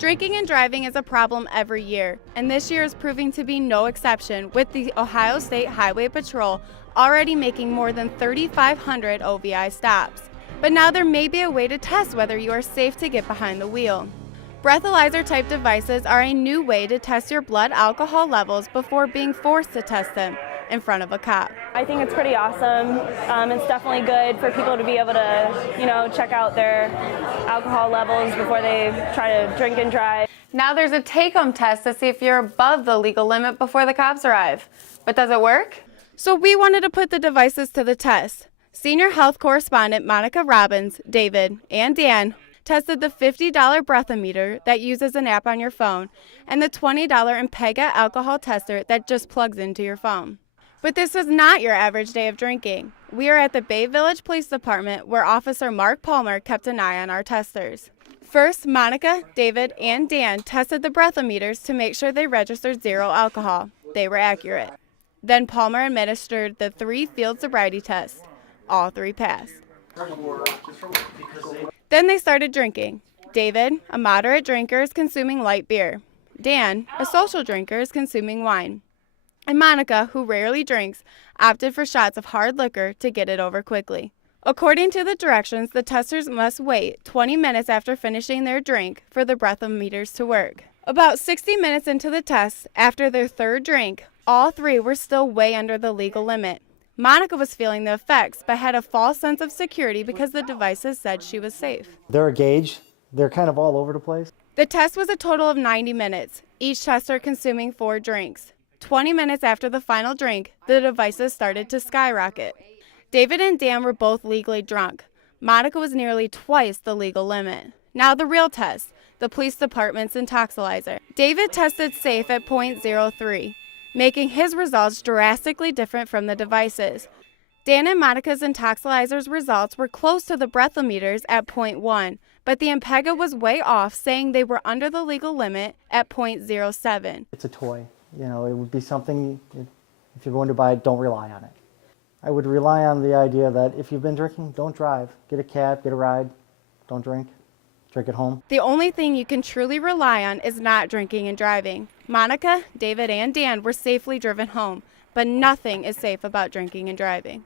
Drinking and driving is a problem every year, and this year is proving to be no exception, with the Ohio State Highway Patrol already making more than 3,500 OVI stops. But now there may be a way to test whether you are safe to get behind the wheel. Breathometer-type devices are a new way to test your blood alcohol levels before being forced to test them in front of a cop. I think it's pretty awesome. It's definitely good for people to be able to, check out their alcohol levels before they try to drink and drive. Now there's a take-home test to see if you're above the legal limit before the cops arrive. But does it work? So we wanted to put the devices to the test. Senior health correspondent Monica Robbins, David, and Dan tested the $50 breathometer that uses an app on your phone and the $20 Pkg alcohol tester that just plugs into your phone. But this was not your average day of drinking. We are at the Bay Village Police Department where Officer Mark Palmer kept an eye on our testers. First, Monica, David, and Dan tested the breathometers to make sure they registered 0 alcohol. They were accurate. Then Palmer administered the 3 field sobriety tests. All 3 passed. Then they started drinking. David, a moderate drinker, is consuming light beer. Dan, a social drinker, is consuming wine. And Monica, who rarely drinks, opted for shots of hard liquor to get it over quickly. According to the directions, the testers must wait 20 minutes after finishing their drink for the breathometers to work. About 60 minutes into the test, after their 3rd drink, all 3 were still way under the legal limit. Monica was feeling the effects, but had a false sense of security because the devices said she was safe. They're a gauge. They're kind of all over the place. The test was a total of 90 minutes, each tester consuming 4 drinks. 20 minutes after the final drink, the devices started to skyrocket. David and Dan were both legally drunk. Monica was nearly twice the legal limit. Now the real test, the police department's intoxilizer. David tested safe at .03. Making his results drastically different from the devices. Dan and Monica's intoxilizer's results were close to the breathometers at .1, but the Pkg was way off, saying they were under the legal limit at .07. It's a toy. It would be something, if you're going to buy it, don't rely on it. I would rely on the idea that if you've been drinking, don't drive. Get a cab, get a ride, don't drink. Drink at home. The only thing you can truly rely on is not drinking and driving. Monica, David, and Dan were safely driven home, but nothing is safe about drinking and driving.